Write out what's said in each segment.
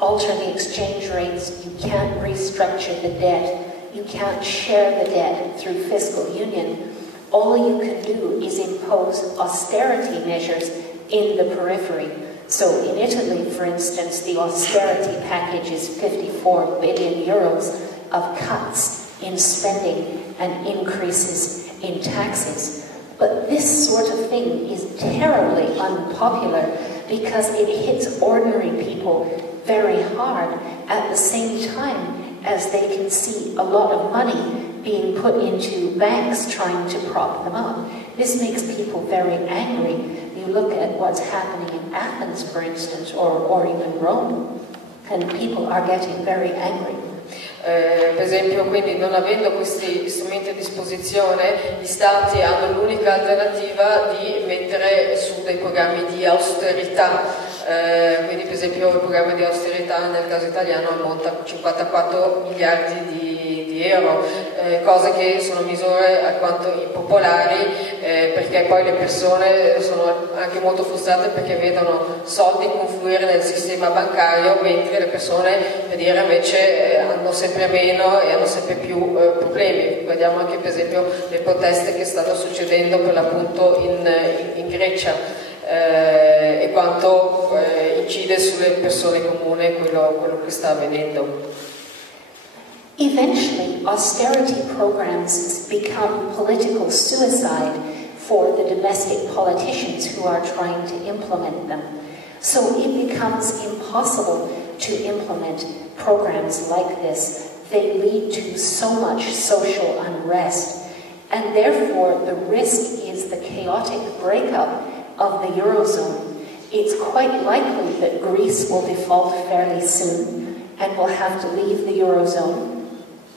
alter the exchange rates, you can't restructure the debt, you can't share the debt through fiscal union. All you can do is impose austerity measures in the periphery. So in Italy, for instance, the austerity package is 54 billion euros of cuts in spending and increases in taxes. But this sort of thing is terribly unpopular because it hits ordinary people very hard at the same time as they can see a lot of money being put into banks trying to prop them up. This makes people very angry. You look at what's happening in Athens, for instance, or even Rome, and people are getting very angry. Per esempio, quindi non avendo questi strumenti a disposizione, gli Stati hanno l'unica alternativa di mettere su dei programmi di austerità. Quindi per esempio il programma di austerità nel caso italiano ammonta a 54 miliardi di euro, cose che sono misure alquanto impopolari, perché poi le persone sono anche molto frustrate perché vedono soldi confluire nel sistema bancario, mentre le persone, per dire, invece hanno sempre meno e hanno sempre più problemi. Vediamo anche per esempio le proteste che stanno succedendo per l'appunto in Grecia. E quanto incide sulle persone comuni quello che sta avvenendo. Eventually, austerity programs become political suicide for the domestic politicians who are trying to implement them. So it becomes impossible to implement programs like this. They lead to so much social unrest, and therefore the risk is the chaotic breakup of the Eurozone. It's quite likely that Greece will default fairly soon and will have to leave the Eurozone.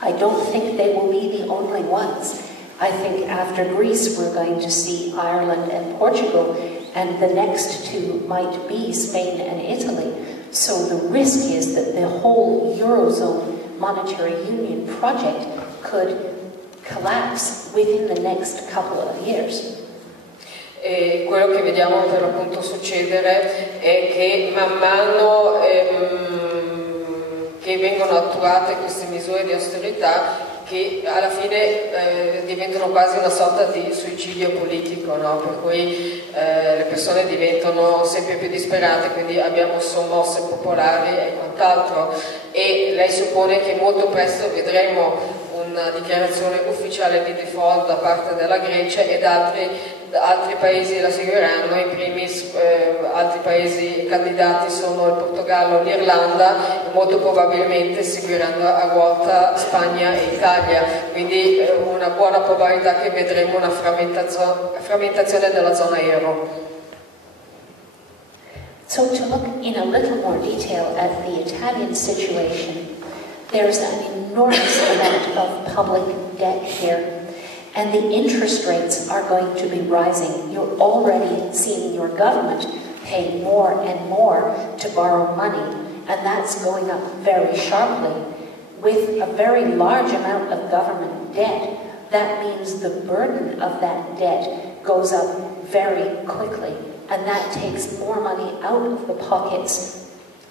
I don't think they will be the only ones. I think after Greece we're going to see Ireland and Portugal, and the next two might be Spain and Italy. So the risk is that the whole Eurozone monetary union project could collapse within the next couple of years. E quello che vediamo per l'appunto succedere è che man mano che vengono attuate queste misure di austerità, che alla fine diventano quasi una sorta di suicidio politico, no? Per cui le persone diventano sempre più disperate, quindi abbiamo sommosse popolari e quant'altro, e lei suppone che molto presto vedremo una dichiarazione ufficiale di default da parte della Grecia ed altri paesi la seguiranno. In primis altri paesi candidati sono il Portogallo, l'Irlanda, e molto probabilmente seguiranno a ruota Spagna e Italia, quindi una buona probabilità che vedremo una frammentazione della zona euro. So to look in a little more detail at the Italian situation, there's an enormous amount of public debt here, and the interest rates are going to be rising. You're already seeing your government pay more and more to borrow money, and that's going up very sharply. With a very large amount of government debt, that means the burden of that debt goes up very quickly, and that takes more money out of the pockets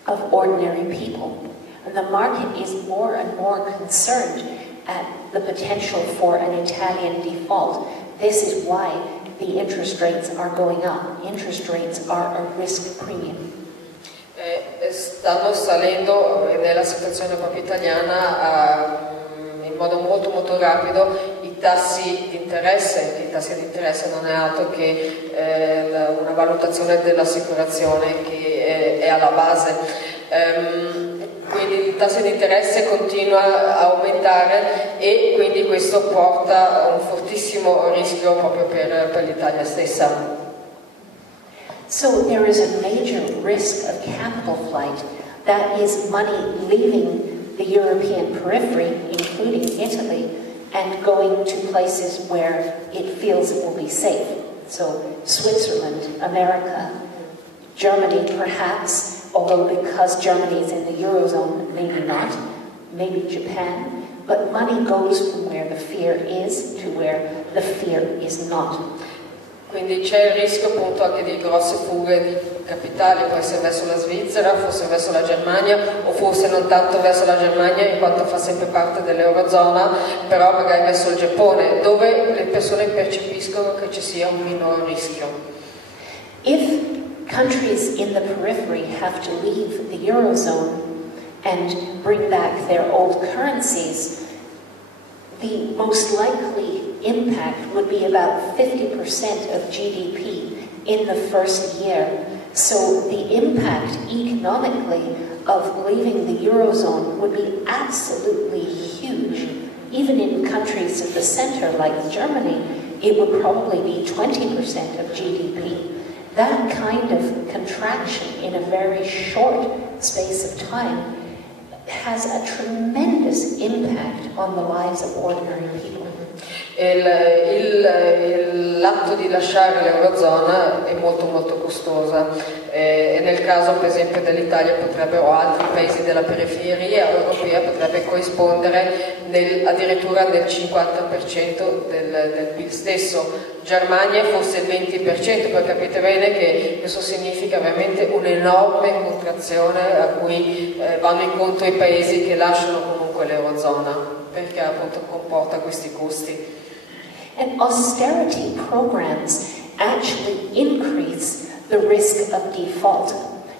of ordinary people. And the market is more and more concerned at the potential for an Italian default. This is why the interest rates are going up. Interest rates are a risk premium. Stanno salendo nella situazione proprio italiana in modo molto molto rapido i tassi di interesse. I tassi di interesse non è altro che una valutazione dell'assicurazione che è alla base. Quindi il tasso di interesse continua a aumentare e quindi questo porta a un fortissimo rischio proprio per l'Italia stessa. So there is a major risk of capital flight. That is money leaving the European periphery, including Italy, and going to places where it feels it will be safe. So Switzerland, America, Germany perhaps, although because Germany is in the Eurozone, maybe not, maybe Japan, but money goes from where the fear is to where the fear is not. Quindi c'è il rischio appunto anche di grosse fughe di capitali, può essere verso la Svizzera, forse verso la Germania, o forse non tanto verso la Germania in quanto fa sempre parte dell'Eurozona, però magari verso il Giappone, dove le persone percepiscono che ci sia un minor rischio. If countries in the periphery have to leave the Eurozone and bring back their old currencies, the most likely impact would be about 50% of GDP in the first year. So the impact economically of leaving the Eurozone would be absolutely huge. Even in countries at the center like Germany, it would probably be 20% of GDP. That kind of contraction in a very short space of time has a tremendous impact on the lives of ordinary people. L'atto di lasciare l'Eurozona è molto costosa e nel caso per esempio dell'Italia o altri paesi della periferia europea potrebbe corrispondere addirittura del 50% del PIL stesso. Germania forse il 20%, poi capite bene che questo significa veramente un'enorme contrazione a cui vanno incontro i paesi che lasciano comunque l'Eurozona, perché appunto comporta questi costi. And austerity programs actually increase the risk of default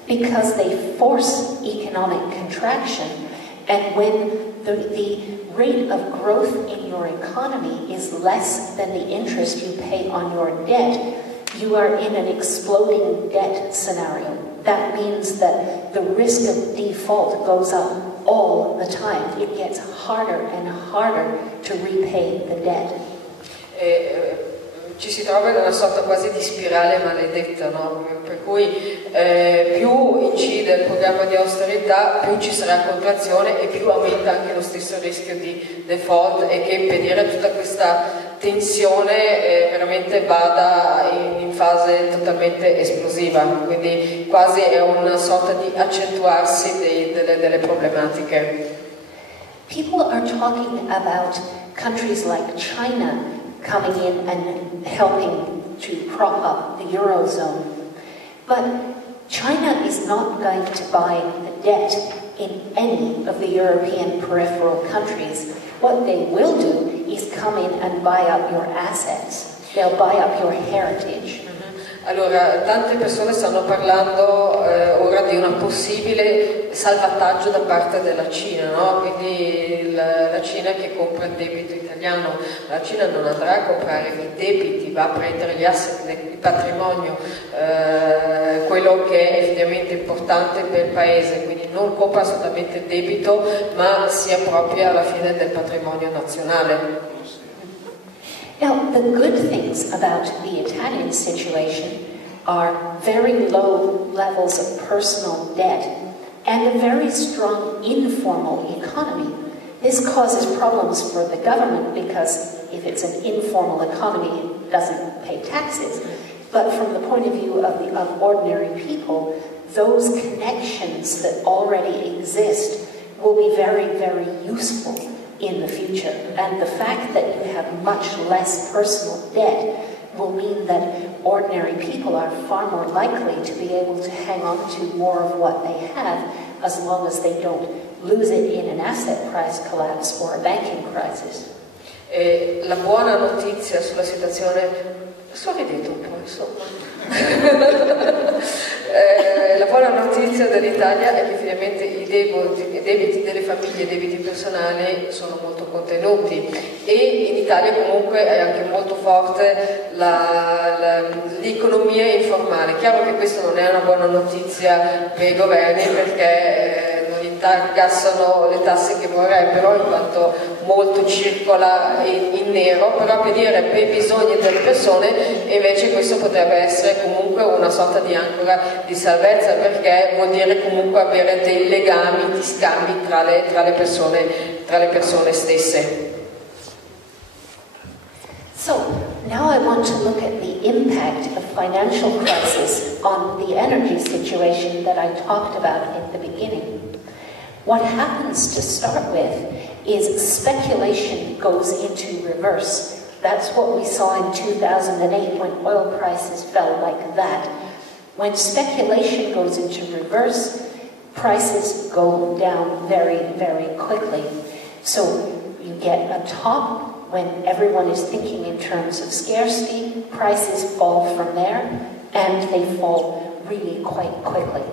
because they force economic contraction. And when the rate of growth in your economy is less than the interest you pay on your debt, you are in an exploding debt scenario. That means that the risk of default goes up all the time. It gets harder and harder to repay the debt. Ci si trova in una sorta quasi di spirale maledetta, no? Per cui più incide il programma di austerità, più ci sarà contrazione e più aumenta anche lo stesso rischio di default, e che impedire tutta questa tensione veramente vada in fase totalmente esplosiva, quindi quasi è una sorta di accentuarsi delle problematiche. People are talking about countries like China coming in and helping to prop up the Eurozone. But China is not going to buy the debt in any of the European peripheral countries. What they will do is come in and buy up your assets. They'll buy up your heritage. Allora, tante persone stanno parlando ora di un possibile salvataggio da parte della Cina, no? Quindi la Cina che compra il debito italiano. La Cina non andrà a comprare i debiti, va a prendere gli asset, il patrimonio, quello che è effettivamente importante per il paese, quindi non compra solamente il debito, ma si appropria alla fine del patrimonio nazionale. Now, the good things about the Italian situation are very low levels of personal debt and a very strong informal economy. This causes problems for the government because if it's an informal economy, it doesn't pay taxes. But from the point of view of ordinary people, those connections that already exist will be very, very useful in the future. And the fact that you have much less personal debt will mean that ordinary people are far more likely to be able to hang on to more of what they have as long as they don't lose it in an asset price collapse or a banking crisis. La buona notizia sulla situazione... Sorridete un po', insomma. La buona notizia dell'Italia è che effettivamente i debiti delle famiglie, i debiti personali sono molto contenuti, e in Italia comunque è anche molto forte l'economia informale. Chiaro che questo non è una buona notizia per i governi, perché non incassano le tasse che vorrebbero, in quanto molto circola in nero, però per i bisogni delle persone invece questo potrebbe essere comunque una sorta di ancora di salvezza, perché vuol dire comunque avere dei legami, di scambi tra le persone stesse. So, now I want to look at the impact of financial crisis on the energy situation that I talked about in the beginning. What happens to start with is speculation goes into reverse. That's what we saw in 2008 when oil prices fell like that. When speculation goes into reverse, prices go down very, very quickly. So you get a top when everyone is thinking in terms of scarcity, prices fall from there, and they fall really quite quickly.